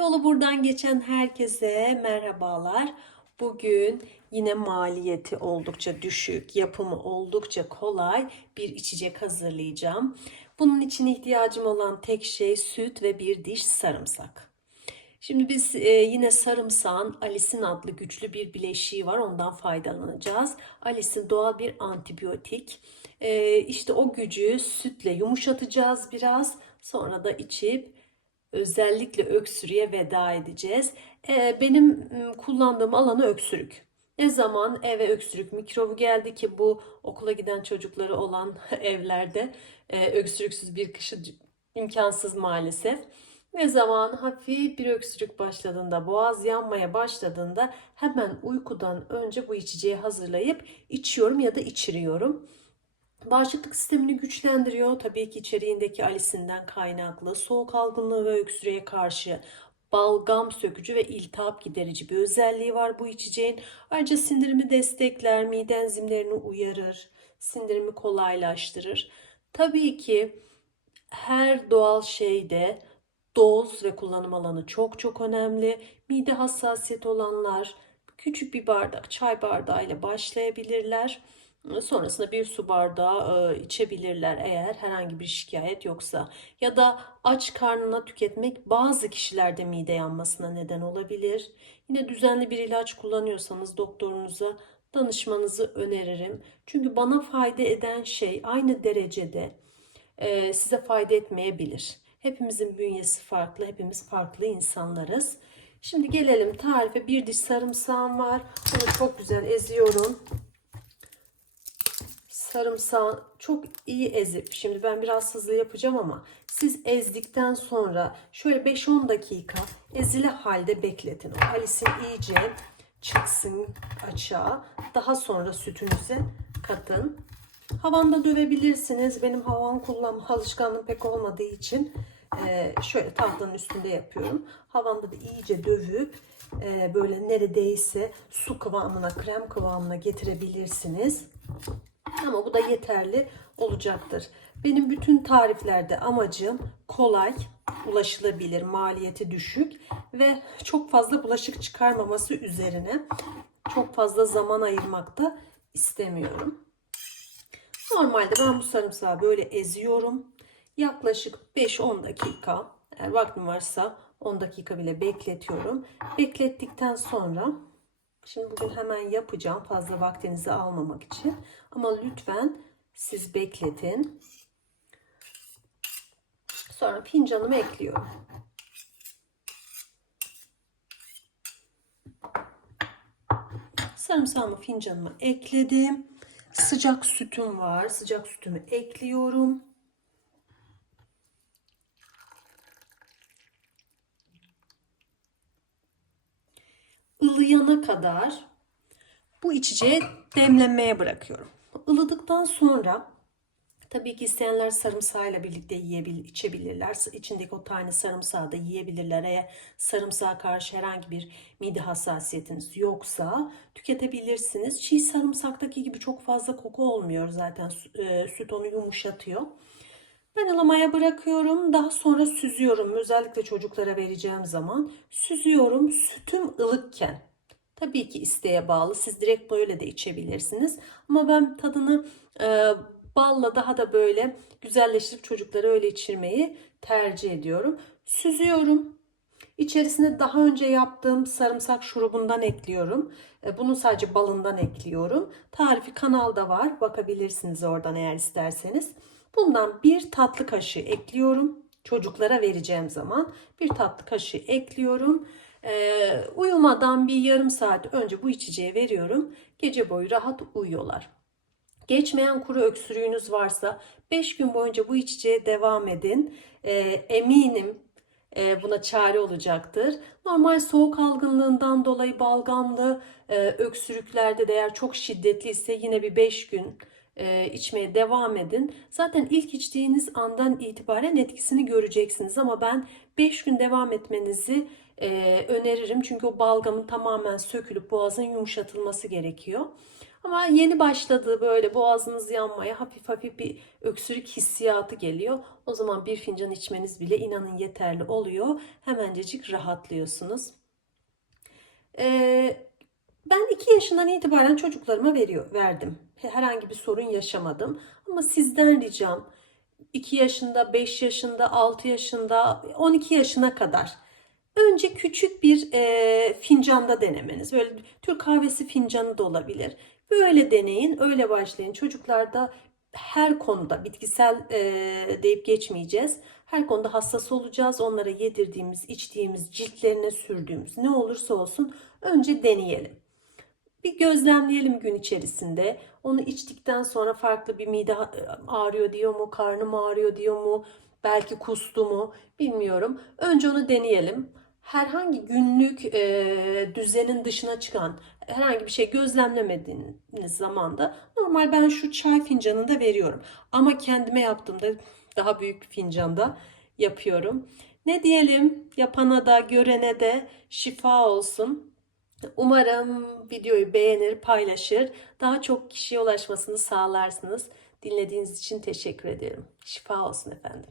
Yolu buradan geçen herkese merhabalar. Bugün yine maliyeti oldukça düşük, yapımı oldukça kolay bir içecek hazırlayacağım. Bunun için ihtiyacım olan tek şey süt ve bir diş sarımsak. Şimdi biz yine sarımsağın alisin adlı güçlü bir bileşiği var. Ondan faydalanacağız. Alisin doğal bir antibiyotik. İşte o gücü sütle yumuşatacağız biraz. Sonra da içip özellikle öksürüğe veda edeceğiz. Benim kullandığım alanı öksürük. Ne zaman eve öksürük mikrobu geldi ki bu okula giden çocukları olan evlerde öksürüksüz bir kışı imkansız maalesef. Ne zaman hafif bir öksürük başladığında, boğaz yanmaya başladığında hemen uykudan önce bu içeceği hazırlayıp içiyorum ya da içiriyorum. Bağışıklık sistemini güçlendiriyor. Tabii ki içeriğindeki alisinden kaynaklı soğuk algınlığı ve öksürüğe karşı balgam sökücü ve iltihap giderici bir özelliği var bu içeceğin. Ayrıca sindirimi destekler, mide enzimlerini uyarır, sindirimi kolaylaştırır. Tabii ki her doğal şeyde doz ve kullanım alanı çok çok önemli. Mide hassasiyeti olanlar küçük bir bardak çay bardağı ile başlayabilirler. Sonrasında bir su bardağı içebilirler eğer herhangi bir şikayet yoksa. Ya da aç karnına tüketmek bazı kişilerde mide yanmasına neden olabilir. Yine düzenli bir ilaç kullanıyorsanız doktorunuza danışmanızı öneririm. Çünkü bana fayda eden şey aynı derecede size fayda etmeyebilir. Hepimizin bünyesi farklı, hepimiz farklı insanlarız. Şimdi gelelim tarife. Bir diş sarımsağım var. Bunu çok güzel eziyorum. Sarımsağı çok iyi ezip, şimdi ben biraz hızlı yapacağım ama siz ezdikten sonra şöyle 5-10 dakika ezili halde bekletin. O alisin iyice çıksın açığa. Daha sonra sütünüze katın. Havanda dövebilirsiniz. Benim havan kullanma alışkanlığım pek olmadığı için şöyle tahtanın üstünde yapıyorum. Havanda da iyice dövüp böyle neredeyse su kıvamına, krem kıvamına getirebilirsiniz. Ama bu da yeterli olacaktır. Benim bütün tariflerde amacım kolay, ulaşılabilir, maliyeti düşük ve çok fazla bulaşık çıkarmaması üzerine. Çok fazla zaman ayırmak da istemiyorum. Normalde ben bu sarımsağı böyle eziyorum. Yaklaşık 5-10 dakika, eğer vaktim varsa 10 dakika bile bekletiyorum. Beklettikten sonra, şimdi bugün hemen yapacağım fazla vaktinizi almamak için. Ama lütfen siz bekletin. Sonra fincanımı ekliyorum. Sarımsağımı fincanıma ekledim. Sıcak sütüm var. Sıcak sütümü ekliyorum. Ilıyana kadar bu içeceği demlenmeye bırakıyorum. Ilıdıktan sonra tabii ki isteyenler sarımsağıyla birlikte içebilirler. İçindeki o tane sarımsağı da yiyebilirler. Eğer sarımsağa karşı herhangi bir mide hassasiyetiniz yoksa tüketebilirsiniz. Çiğ sarımsaktaki gibi çok fazla koku olmuyor zaten. Süt onu yumuşatıyor. Ben ılımaya bırakıyorum. Daha sonra süzüyorum. Özellikle çocuklara vereceğim zaman süzüyorum. Sütüm ılıkken. Tabii ki isteğe bağlı. Siz direkt böyle de içebilirsiniz. Ama ben tadını balla daha da böyle güzelleştirip çocuklara öyle içirmeyi tercih ediyorum. Süzüyorum. İçerisine daha önce yaptığım sarımsak şurubundan ekliyorum. Bunun sadece balından ekliyorum. Tarifi kanalda var. Bakabilirsiniz oradan eğer isterseniz. Bundan bir tatlı kaşığı ekliyorum. Çocuklara vereceğim zaman bir tatlı kaşığı ekliyorum. Uyumadan bir yarım saat önce bu içeceği veriyorum. Gece boyu rahat uyuyorlar. Geçmeyen kuru öksürüğünüz varsa 5 gün boyunca bu içeceğe devam edin. Eminim buna çare olacaktır. Normal soğuk algınlığından dolayı balgamlı öksürüklerde de eğer çok şiddetliyse yine bir 5 gün içmeye devam edin. Zaten ilk içtiğiniz andan itibaren etkisini göreceksiniz ama ben 5 gün devam etmenizi öneririm. Çünkü o balgamın tamamen sökülüp boğazın yumuşatılması gerekiyor. Ama yeni başladığı böyle boğazınız yanmaya, hafif hafif bir öksürük hissiyatı geliyor. O zaman bir fincan içmeniz bile inanın yeterli oluyor. Hemencecik rahatlıyorsunuz. Ben 2 yaşından itibaren çocuklarıma verdim. Herhangi bir sorun yaşamadım. Ama sizden ricam 2 yaşında, 5 yaşında, 6 yaşında, 12 yaşına kadar önce küçük bir fincanda denemeniz. Böyle Türk kahvesi fincanı da olabilir. Böyle deneyin, öyle başlayın. Çocuklarda her konuda bitkisel deyip geçmeyeceğiz. Her konuda hassas olacağız. Onlara yedirdiğimiz, içtiğimiz, ciltlerine sürdüğümüz ne olursa olsun önce deneyelim. Bir gözlemleyelim gün içerisinde. Onu içtikten sonra farklı bir mide ağrıyor diyor mu, karnım ağrıyor diyor mu, belki kustu mu bilmiyorum. Önce onu deneyelim. Herhangi günlük düzenin dışına çıkan herhangi bir şey gözlemlemediğiniz zaman da normal ben şu çay fincanını da veriyorum. Ama kendime yaptığımda daha büyük bir fincanda yapıyorum. Ne diyelim, yapana da görene de şifa olsun. Umarım videoyu beğenir, paylaşır, daha çok kişiye ulaşmasını sağlarsınız. Dinlediğiniz için teşekkür ederim. Şifa olsun efendim.